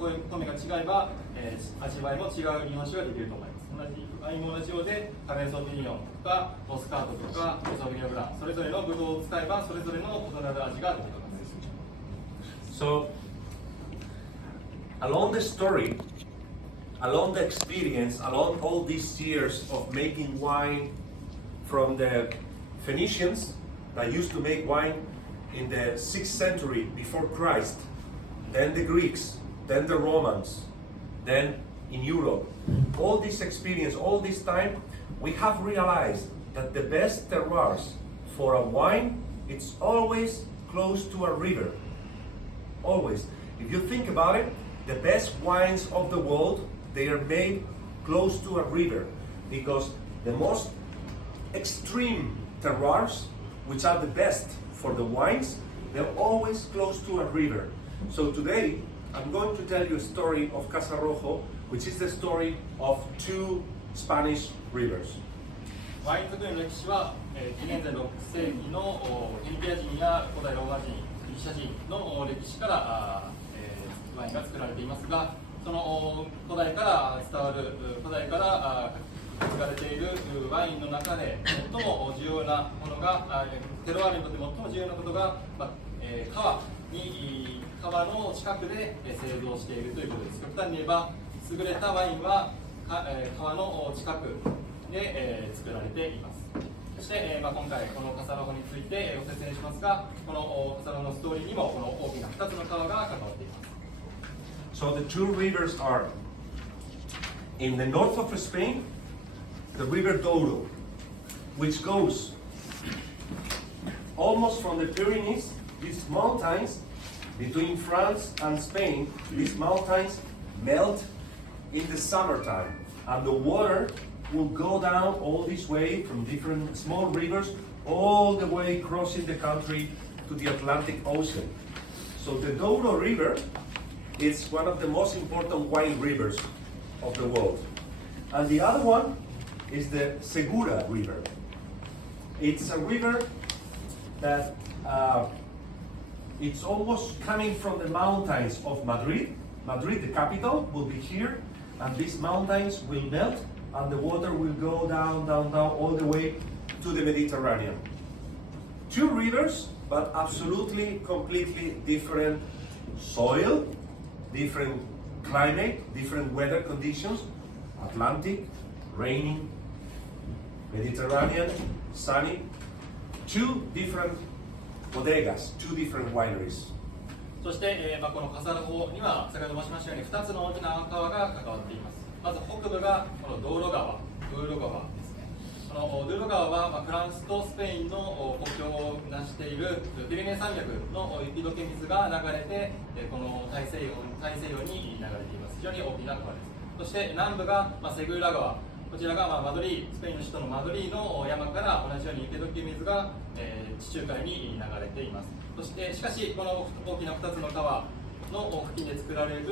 米が違えば、味わいも違う日本酒ができると思います。同じワインも同じようで、カベーソーヴィニヨンとかモスカートとかロサビニョブラン、それぞれのブドウを使えばそれぞれの異なる味ができます。So, along the story, along the experience, along all these years of making wine from the Phoenicians that used to make wine in the 6th century before Christ, then the Greeks, then the Romans, then in Europe, all this experience, all this time, we have realized that the best terroirs for a wine, it's always close to a river. Always. If you think about it, the best wines of the world, they are made close to a river, because the most extreme terroirs, which are the best for the wines, they're always close to a river. So today, I'm going to tell you a story of Casarojo, which is the story of two Spanish rivers. ワイン作りの歴史は、紀元前6世紀のフェニキア人や古代ローマ人、ギリシャ人の歴史からワインが作られていますが、その古代から伝わる、古代から作られているワインの中で最も重要なものが、テロワールにとって最も重要なことが、川の近くで製造しているということです。極端に言えば、優れたワインは川の近くで作られています。そして、今回このカサロホについてご説明しますが、このカサロホのストーリーにもこの大きな2つの川が関わっています。So the two rivers are in the north of Spain, the river Douro, which goes almost from the Pyrenees, these mountains between France and Spain. These mountains melt in the summertime, and the water will go down all this way from different small rivers all the way crossing the country to the Atlantic Ocean. So the Douro River is one of the most important wine rivers of the world. And the other one is the Segura River. It's a river that it's almost coming from the mountains of Madrid. Madrid, the capital, will be here, and these mountains will melt, and the water will go down, down, down, all the way to the Mediterranean. Two rivers, but absolutely, completely different soil, different climate, different weather conditions. Atlantic, raining, Mediterranean, sunny. Two different bodegas, two different wineries. そして、このカサロホには先ほど申しましたように2つの大きな川が関わっています。まず北部がこのドーロ川、ドゥーロ川ですね。このドゥーロ川は、フランスとスペインの国境をなしているピレネー山脈の雪解け水が流れて、この大西洋に流れています。非常に大きな川です。そして南部が、セグーラ川、こちらが、マドリー、スペインの首都のマドリーの山から同じように雪解け水が、地中海に流れています。そしてしかしこの大きな2つの川の付近で作られる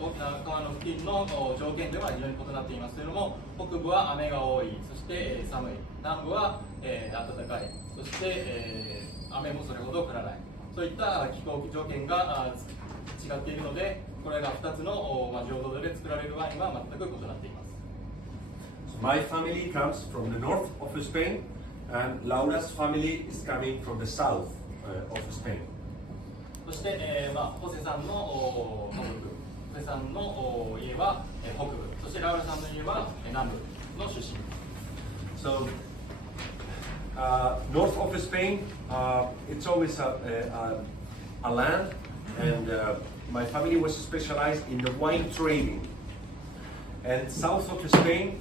大きな川の付近の条件では非常に異なっていますというのも、北部は雨が多い、そして寒い、南部は暖かい、そして雨もそれほど降らない、そういった気候条件が違っているので、これら2つの浄土で作られるワインは全く異なっています。My family comes from the north of Spain, and Laura's family is coming from the south of Spain. そして、ホセさんの家族、ホセさんの家は北部、そしてラウラさんの家は南部の出身です。So, north of Spain, it's always a land, and my family was specialized in the wine trading. And south of Spain,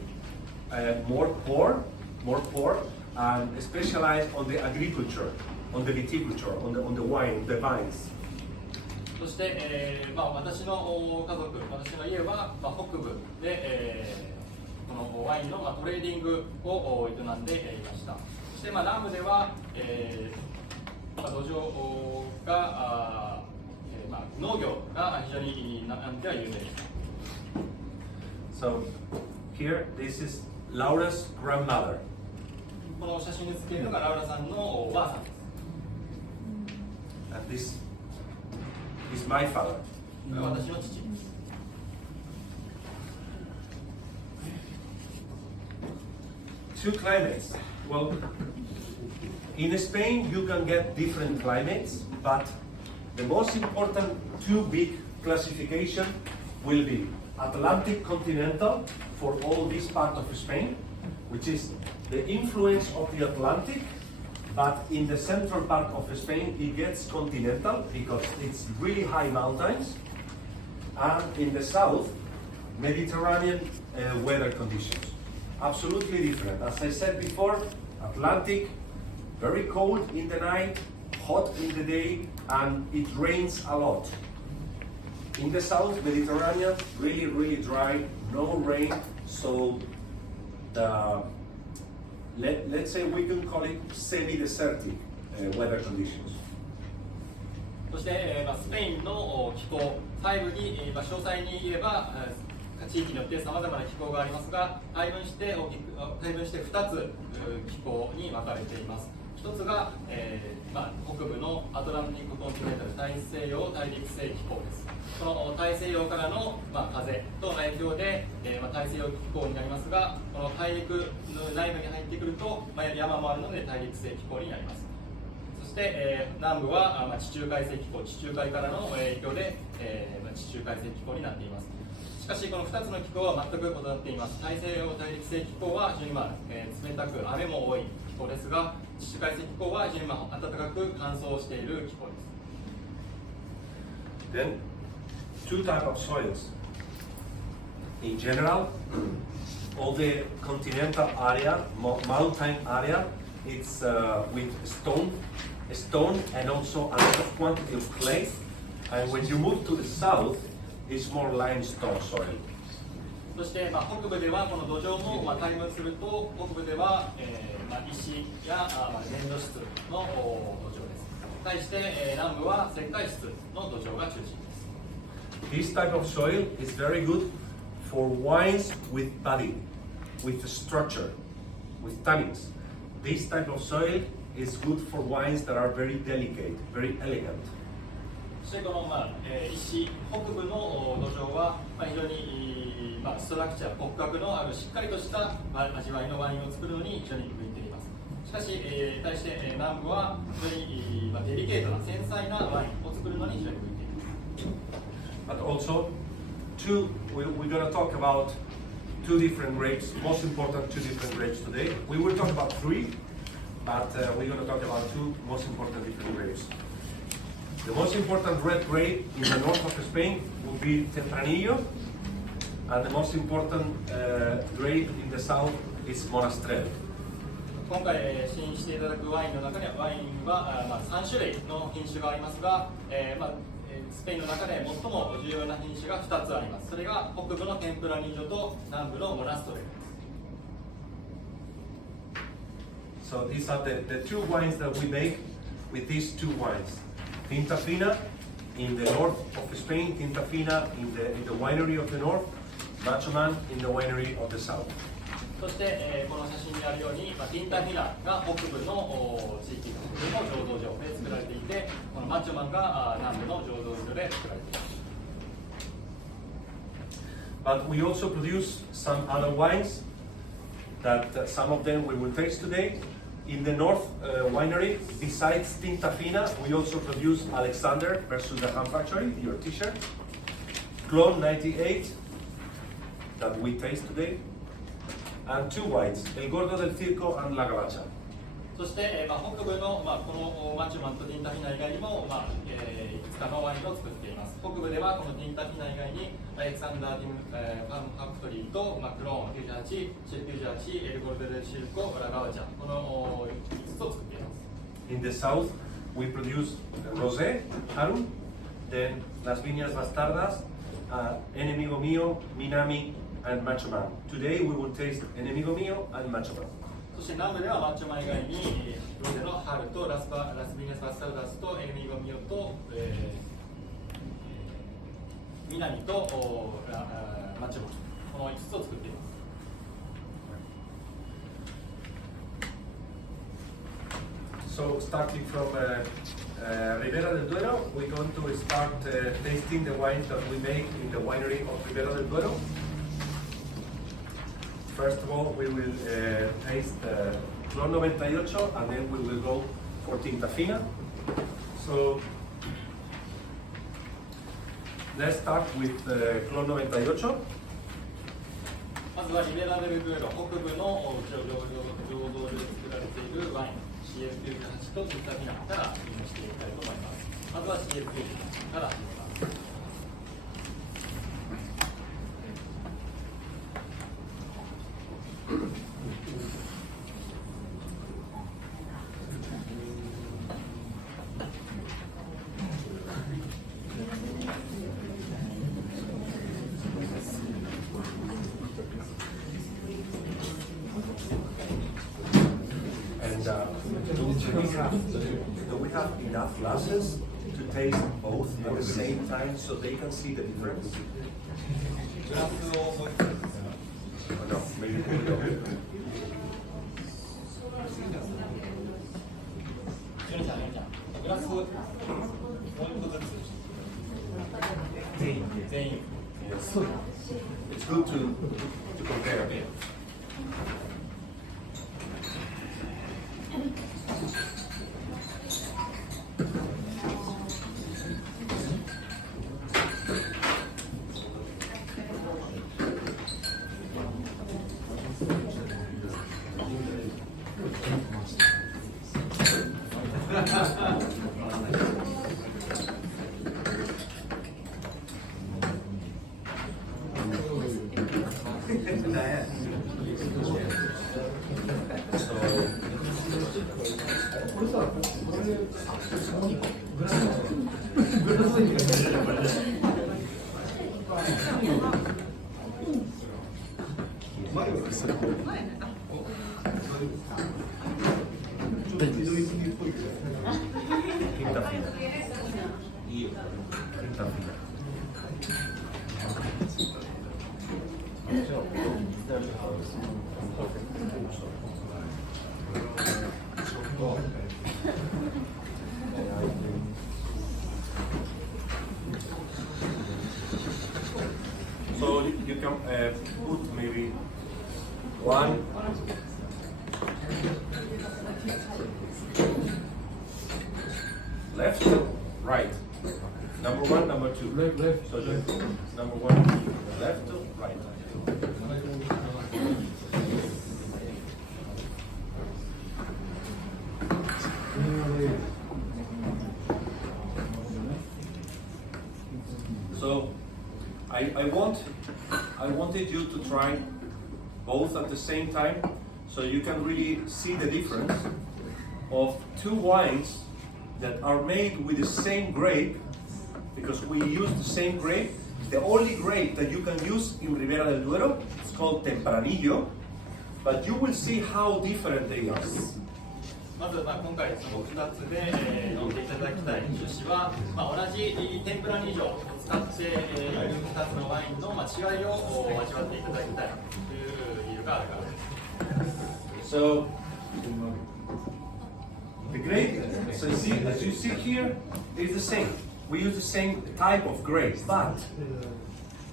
more poor, and specialized on the agriculture, on the viticulture, on the wine, the vines. そして、私の家族、私の家は、北部で、このワインの、トレーディングを営んでいました。そして、南部では、土壌が、農業が非常に南では有名です。So here, this is Laura's grandmother. この写真に写っているのがラウラさんのおばあさんです。And this is my father. 私の父です。two climates. Well, in Spain you can get different climates, but the most important two big classification will be Atlantic continental for all this part of Spain, which is the influence of the Atlantic, but in the central part of Spain it gets continental because it's really high mountains, and in the south, Mediterranean weather conditions. Absolutely different. As I said before, Atlantic, very cold in the night, hot in the day, and it rains a lot. In the south, Mediterranean, really, really dry, no rain, so let's say we can call it semi-desertic weather conditions. そして、スペインの気候、細部に、詳細に言えば、地域によってさまざまな気候がありますが、大分して2つ気候に分かれています。一つが、北部のアトランティックコンチネンタル大西洋大陸性気候です。この大西洋からの、風との影響で、大西洋気候になりますが、この大陸の内部に入ってくると、山もあるので大陸性気候になります。そして、南部は、地中海性気候、地中海からの影響で、地中海性気候になっています。しかしこの2つの気候は全く異なっています。大西洋大陸性気候は非常に、冷たく雨も多い気候ですが、地中海性気候は非常に、暖かく乾燥している気候です。Then, two types of soils. In general, all the continental area, mountain area, it's with stone and also a lot of quantity of clay. And when you move to the south, it's more limestone soil. そして、北部ではこの土壌も、タイムすると北部では、石や、粘土質の土壌です。対して、南部は石灰質の土壌が中心です。This type of soil is very good for wines with body, with structure, with tannins. This type of soil is good for wines that are very delicate, very elegant. そしてこの、石、北部の土壌は、非常に、ストラクチャー、骨格のあるしっかりとした、味わいのワインを作るのに非常に向いています。しかし、対して、南部は非常に、デリケートな繊細なワインを作るのに非常に向いています。But also, we're going to talk about two different grapes, most important two different grapes today. We will talk about three, but we're going to talk about two most important different grapes. The most important red grape in the north of Spain will be Tempranillo, and the most important grape in the south is Mona's Trel. 今回試飲していただくワインの中にはワインは、3種類の品種がありますが、スペインの中で最も重要な品種が2つあります。それが北部のテンプラリーニョと南部のモナストレルです。So these are the two wines that we make with these two wines. Tinta Fina in the north of Spain, Tinta Fina in the winery of the north, Macho Man in the winery of the south. そして、この写真にあるように、ティンタフィナが北部の地域の醸造所で作られていて、このマッチョマンが南部の醸造所で作られています。But we also produce some other wines that some of them we will taste today. In the north winery, besides Tinta Fina, we also produce Alexander versus the Ham Factory, your t-shirt, Clone 98 that we taste today, and two wines, El Gordo del Circo and La Gabacha. そして、北部の、このマッチョマンとティンタフィナ以外にも、いくつかのワインを作っています。北部ではこのティンタフィナ以外にアレクサンダー・ファン・ファクトリーと、クローン98、シェル98、エルゴルデル・シルコ、ラガワチャ、この5つを作っています。In the south, we produce Rosé, Harum, then Las Viñas Bastardas, Enemigo Mío, Minami, and Macho Man. Today we will taste Enemigo Mío and Macho Man. そして南部ではマッチョマン以外にロゼのハルとラスビニャス・バスタルダスとエネミゴミオと、ミナミとマッチョマン、この5つを作っています。So starting from Ribera del Duero, we're going to start tasting the wines that we make in the winery of Ribera del Duero. First of all, we will taste Clon 98 and then we will go for Tinta Fina. So let's start with Clon 98. まずはリベラルブーロ北部の醸造で作られているワイン CF98 とティンタフィナから飲みしていきたいと思います。まずは CF98 から始めます。Do we have enough glasses to taste both at the same time so they can see the difference? Or no, maybe we don't. グラスもう一個ずつ全員 Yes. It's good to compare. So you can put maybe one. Left, right. Number one, number two. Left. So number one, left, right. So I wanted you to try both at the same time so you can really see the difference of two wines that are made with the same grape, because we use the same grape. The only grape that you can use in Ribera del Duero is called Tempranillo, but you will see how different they are. まず今回その2つで飲んでいただきたい種子は同じ天ぷら2錠を使っている2つのワインの違いを味わっていただきたいという理由があるからです。So the grape, so see, as you see here, is the same. We use the same type of grape, but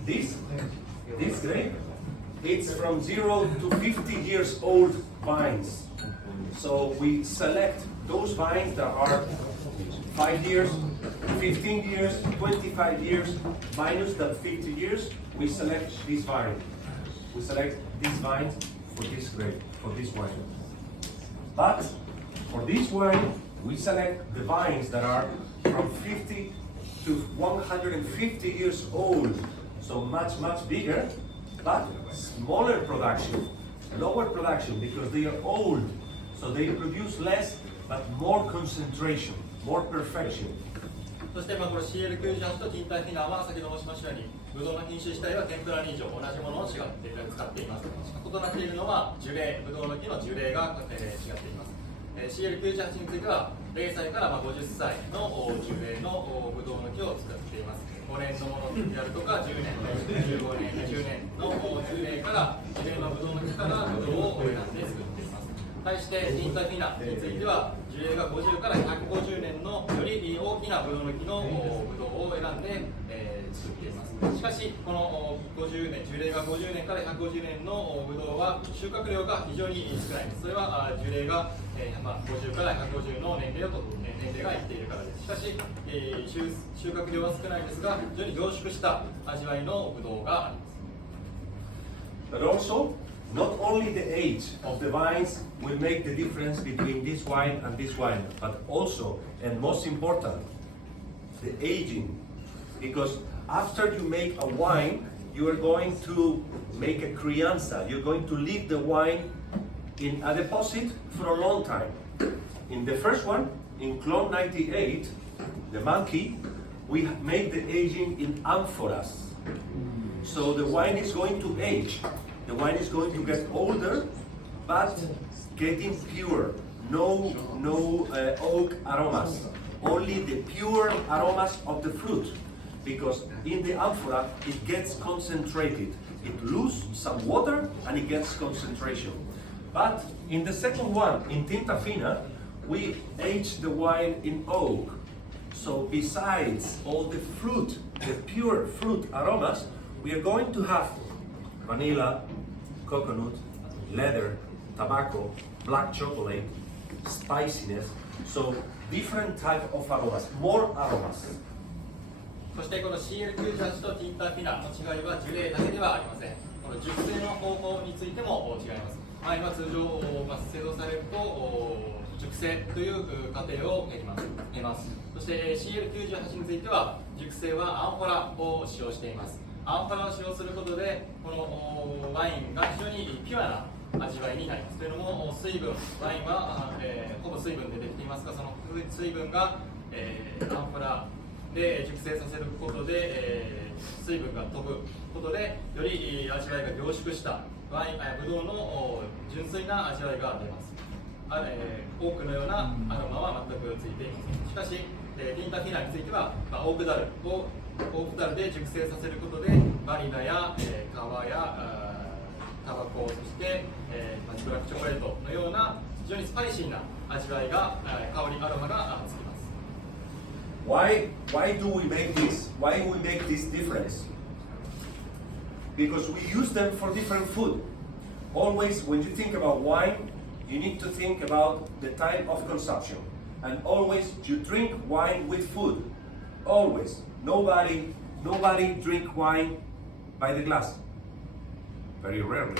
this grape, it's from 0 to 50 years old vines. So we select those vines that are 5 years, 15 years, 25 years, minus that 50 years. We select this vine. We select these vines for this grape, for this wine. But for this wine, we select the vines that are from 50 to 150 years old. So much bigger, but smaller production, lower production, because they are old. So they produce less, but more concentration, more perfection. そしてこの CL98 とティンタフィナは先ほど申しましたようにブドウの品種自体は天ぷら2錠同じものを使っています。異なっているのは樹齢、ブドウの木の樹齢が違っています。CL98 については0歳から50歳の樹齢のブドウの木を使っています。5年のものであるとか10年、15年、20年の樹齢から樹齢のブドウの木からブドウを選んで作っています。対してティンタフィナについては樹齢が50から150年のより大きなブドウの木のブドウを選んで、作っています。しかしこの50年、樹齢が50年から150年のブドウは収穫量が非常に少ないです。それは樹齢が50から150の年齢がいっているからです。しかし、収穫量は少ないですが、非常に凝縮した味わいのブドウがあります。But also, not only the age of the vines will make the difference between this wine and this wine, but also, and most important, the aging. Because after you make a wine, you are going to make a crianza. You're going to leave the wine in a deposit for a long time. In the first one, in clone 98, the monkey, we made the aging in amphoras. So the wine is going to age. The wine is going to get older, but getting pure. No oak aromas. Only the pure aromas of the fruit. Because in the amphora, it gets concentrated. It loses some water and it gets concentration. But in the second one, in Tinta Fina, we age the wine in oak. So besides all the fruit, the pure fruit aromas, we are going to have vanilla, coconut, leather, tobacco, black chocolate, spiciness. So different type of aromas, more aromas. そしてこの CL98 とティンタフィナの違いは樹齢だけではありません。この熟成の方法についても違います。ワインは通常、製造されると熟成という過程を経ます。そして CL98 については熟成はアンフォラを使用しています。アンフォラを使用することでこのワインが非常にピュアな味わいになります。というのも水分、ワインは、ほぼ水分でできていますが、その水分が、アンフォラで熟成させることで、水分が飛ぶことでより味わいが凝縮したワイン、ブドウの純粋な味わいが出ます。オークのようなアロマは全くついていません。しかし、ティンタフィナについては、オークダルで熟成させることでバニラや、皮やタバコ、そして、ブラックチョコレートのような非常にスパイシーな味わいが、香り、アロマがつきます。Why do we make this? Why we make this difference? Because we use them for different food. Always, when you think about wine, you need to think about the time of consumption. And always, you drink wine with food. Always. Nobody drink wine by the glass. Very rarely.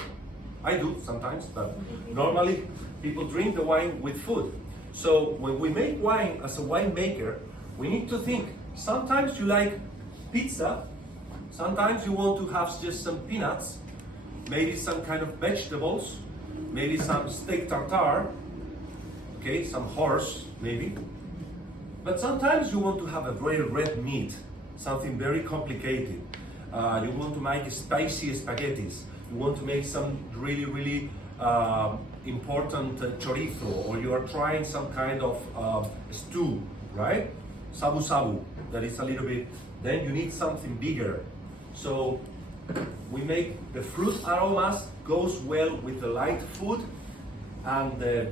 I do sometimes, but normally people drink the wine with food. So when we make wine as a winemaker, we need to think, sometimes you like pizza, sometimes you want to have just some peanuts, maybe some kind of vegetables, maybe some steak tartare, okay, some horse maybe. But sometimes you want to have a very red meat, something very complicated. You want to make spicy spaghettis. You want to make some really important chorizo, or you are trying some kind of stew, right? Sabu sabu, that is a little bit, then you need something bigger. So we make the fruit aromas goes well with the light food, and the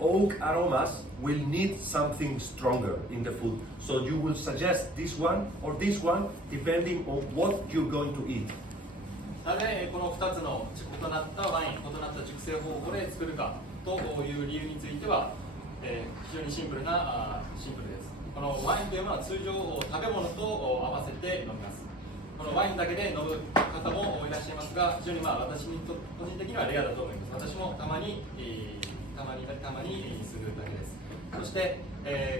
oak aromas will need something stronger in the food. So you will suggest this one or this one depending on what you're going to eat. なぜこの2つの異なったワイン、異なった熟成方法で作るかという理由については、非常にシンプルです。このワインというものは通常食べ物と合わせて飲みます。このワインだけで飲む方もいらっしゃいますが、非常に私に個人的にはレアだと思います。私もたまにするだけです。そして、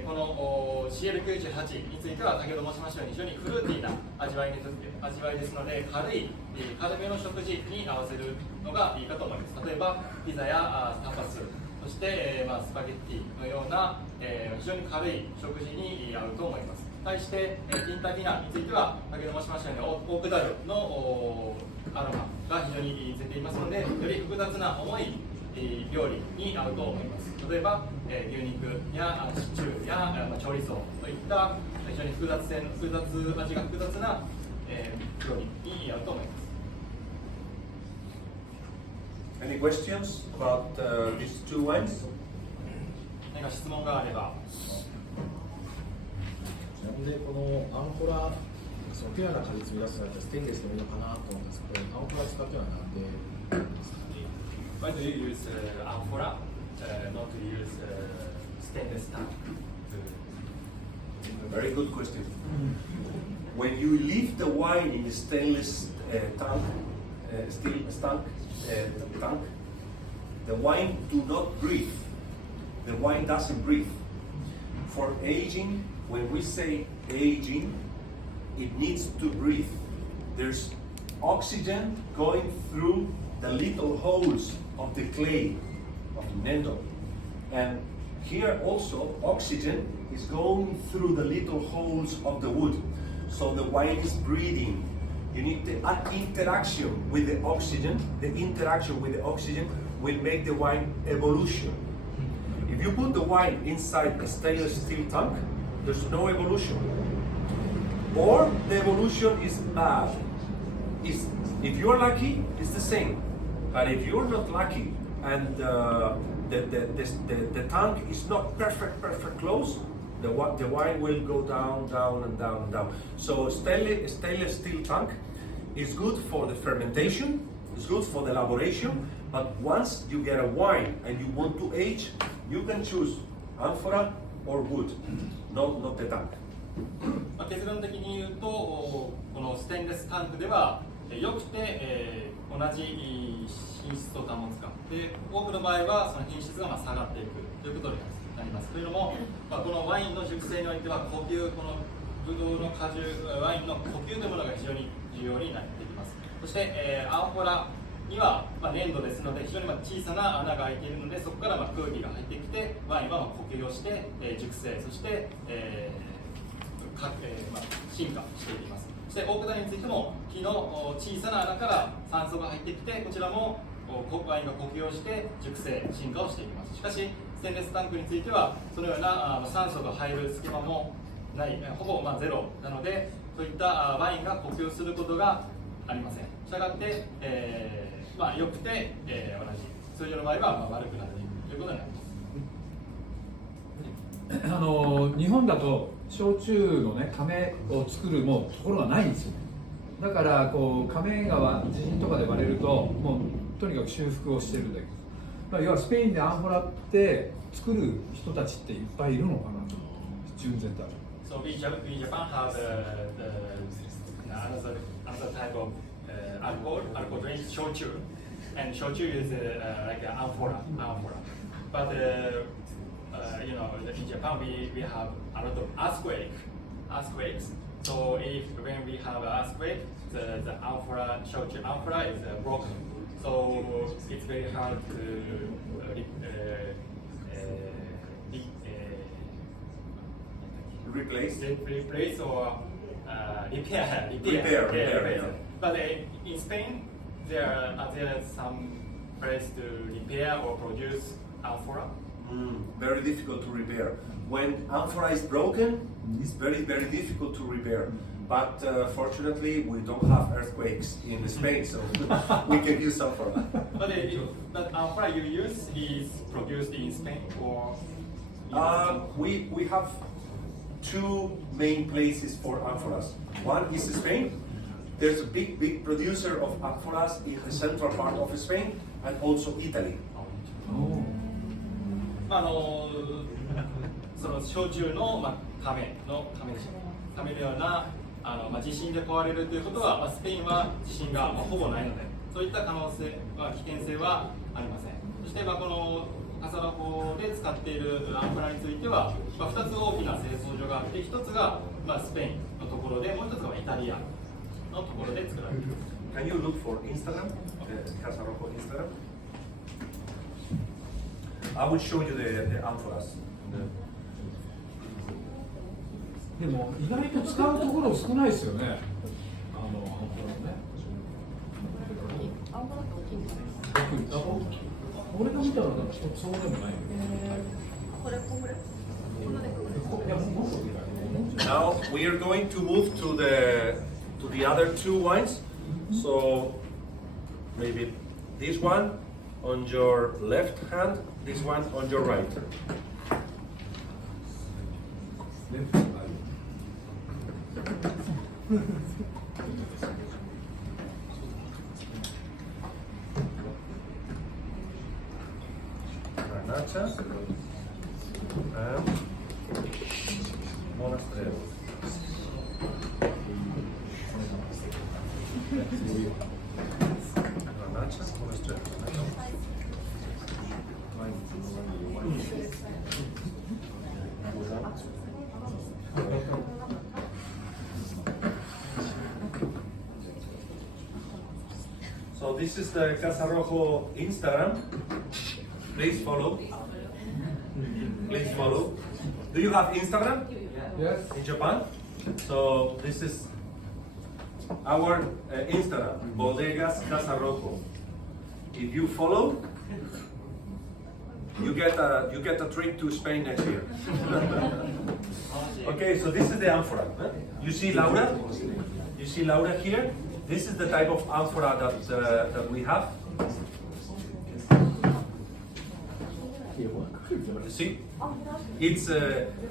この CL98 については先ほど申しましたように非常にフルーティーな味わいですので、軽めの食事に合わせるのがいいかと思います。例えばピザやタパス、そして、スパゲッティのような、非常に軽い食事に合うと思います。対して、ティンタフィナについては先ほど申しましたようにオークダルのアロマが非常についていますので、より複雑な重い料理に合うと思います。例えば、牛肉やシチューや、チョリソーといった非常に味が複雑な、料理に合うと思います。Any questions about these two wines? 何か質問があれば。なんでこのアンフォラそのピュアな果実味出すのはステンレスでもいいのかなと思うんですけど、アンフォラ使ってはなんでですかね。Why do you use amphora, not to use stainless tank? Very good question. When you leave the wine in a stainless tank, steel tank, the wine do not breathe. The wine doesn't breathe. For aging, when we say aging, it needs to breathe. There's oxygen going through the little holes of the clay, of the metal. And here also, oxygen is going through the little holes of the wood. So the wine is breathing. You need the interaction with the oxygen. The interaction with the oxygen will make the wine evolution. If you put the wine inside a stainless steel tank, there's no evolution. Or the evolution is bad. If you're lucky, it's the same. But if you're not lucky and the tank is not perfect close, the wine will go down, and down. So stainless steel tank is good for the fermentation, it's good for the elaboration, but once you get a wine and you want to age, you can choose amphora or wood, not the tank. 結論的に言うと、このステンレスタンクでは良くて、同じ品質を保つかで、多くの場合はその品質が下がっていくということになります。というのも、このワインの熟成においては呼吸、このブドウの果汁、ワインの呼吸というものが非常に重要になってきます。そして、アンフォラには、粘土ですので非常に小さな穴が開いているので、そこから空気が入ってきてワインは呼吸をして、熟成、そして、進化していきます。そしてオークダについても木の小さな穴から酸素が入ってきて、こちらもワインが呼吸をして熟成、進化をしていきます。しかしステンレスタンクについてはそのような酸素が入る隙間もない、ほぼゼロなので、そういったワインが呼吸することがありません。したがって、良くて、同じ、通常の場合は悪くなっていくということになります。日本だと焼酎のね甕を作るもうところがないんですよね。だからこう甕が地震とかで割れるともうとにかく修復をしてるんだけど、要はスペインでアンフォラって作る人たちっていっぱいいるのかなと、純然たる。So we Japan have another type of alcohol drink, shochu, and shochu is like an amphora. But in Japan we have a lot of earthquakes. So when we have an earthquake, the amphora, shochu amphora is broken. So it's very hard to replace or repair. But in Spain, there are some place to repair or produce amphora. Very difficult to repair. When amphora is broken, it's very difficult to repair. But fortunately, we don't have earthquakes in Spain, so we can use amphora. But amphora you use is produced in Spain or? We have two main places for amphoras. One is Spain. There's a big producer of amphoras in the central part of Spain, and also Italy. その焼酎の甕のような地震で壊れるということは、スペインは地震がほぼないので、そういった可能性危険性はありません。そしてこのカサラホで使っているアンフォラについては、2つ大きな製造所があって、1つがスペインのところで、もう1つがイタリアのところで作られています。Can you look for Instagram? Casaroho Instagram. I will show you the amphoras. でも意外と使うところ少ないですよね。アンフォラね。アンフォラって大きいんですか？俺が見たらそうでもないよ。これこれ。Now we are going to move to the other two wines. So maybe this one on your left hand, this one on your right. Garnacha and Mona's Trail. Garnacha, Mona's Trail. So this is the Casa Rojo Instagram. Please follow. Please follow. Do you have Instagram Yes. in Japan? So this is our Instagram, Bodegas Casa Rojo. If you follow, you get a trip to Spain next year. Okay, so this is the amphora. Huh? You see Laura? You see Laura here? This is the type of amphora that we have. You see? It's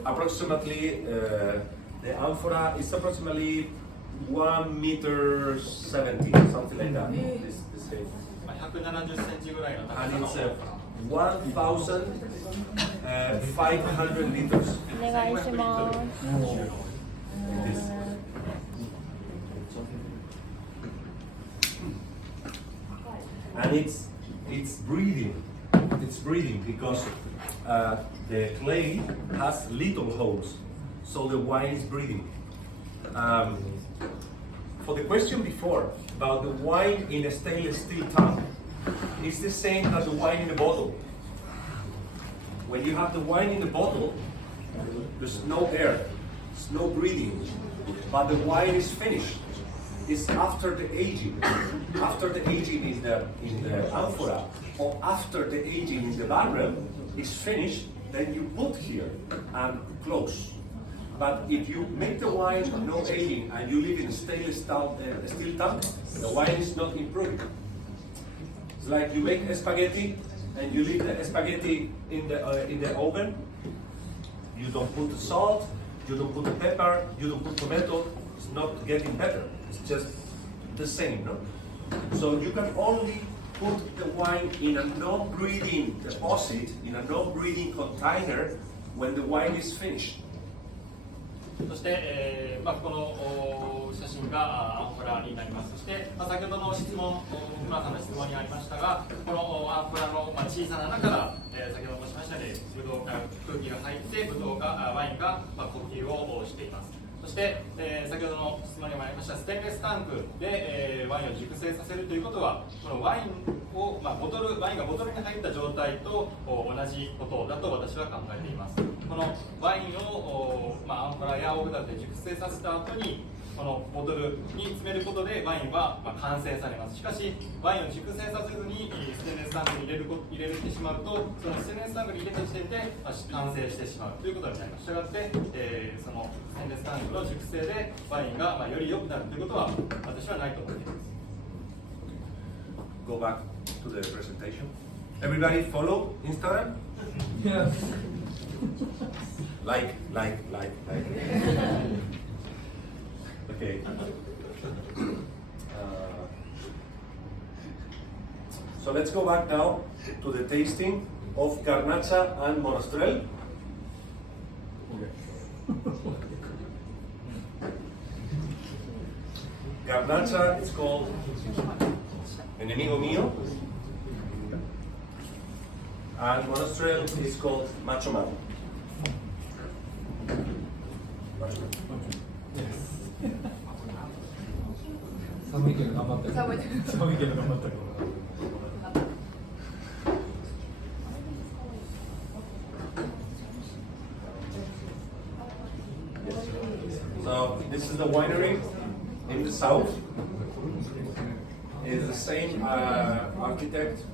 approximately, the amphora is approximately 1.70 m, something like that. This shape. 170センチぐらいの高 And さ it's 1,500 liters. お願いします。 Like this. And it's breathing. It's breathing because the clay has little holes, so the wine is breathing. For the question before about the wine in a stainless steel tub, it's the same as the wine in a bottle. When you have the wine in the bottle, there's no air, there's no breathing, but the wine is finished. It's after the aging. After the aging in the amphora, or after the aging in the barrel is finished, then you put here and close. But if you make the wine no aging and you leave in a stainless steel tank, the wine is not improving. It's like you make a spaghetti and you leave the spaghetti in the oven. You don't put the salt, you don't put the pepper, you don't put tomato. It's not getting better. It's just the same, no? So you can only put the wine in a non-breathing deposit, in a non-breathing container, when the wine is finished. そして、この写真がアンフラになります。そして、先ほどの質問、熊さんの質問にありましたが、このアンフラの、小さな中から、先ほど申しましたように、ブドウから空気が入って、ワインが、呼吸をしています。そして、先ほどの質問にもありましたステンレスタンクで、ワインを熟成させるということは、このワインを、ワインがボトルに入った状態と同じことだと私は考えています。このワインを、アンフラやオーブダルで熟成させた後にこのボトルに詰めることでワインは完成されます。しかしワインを熟成させずにステンレスタンクに入れてしまうと、そのステンレスタンクに入れてしていて完成してしまうということになります。したがって、そのステンレスタンクの熟成でワインがより良くなるということは私はないと思っています。Go back to the presentation. Everybody follow Instagram? Yes. Like. Okay. So let's go back now to the tasting of Garnacha and Mona's Trail. Garnacha is called Enemigo Mío, and Mona's Trail is called Macho Man. Yes. 寒いけど頑張ったよ。寒いけど頑張ったよ。So this is the winery in the south. It's the same architect.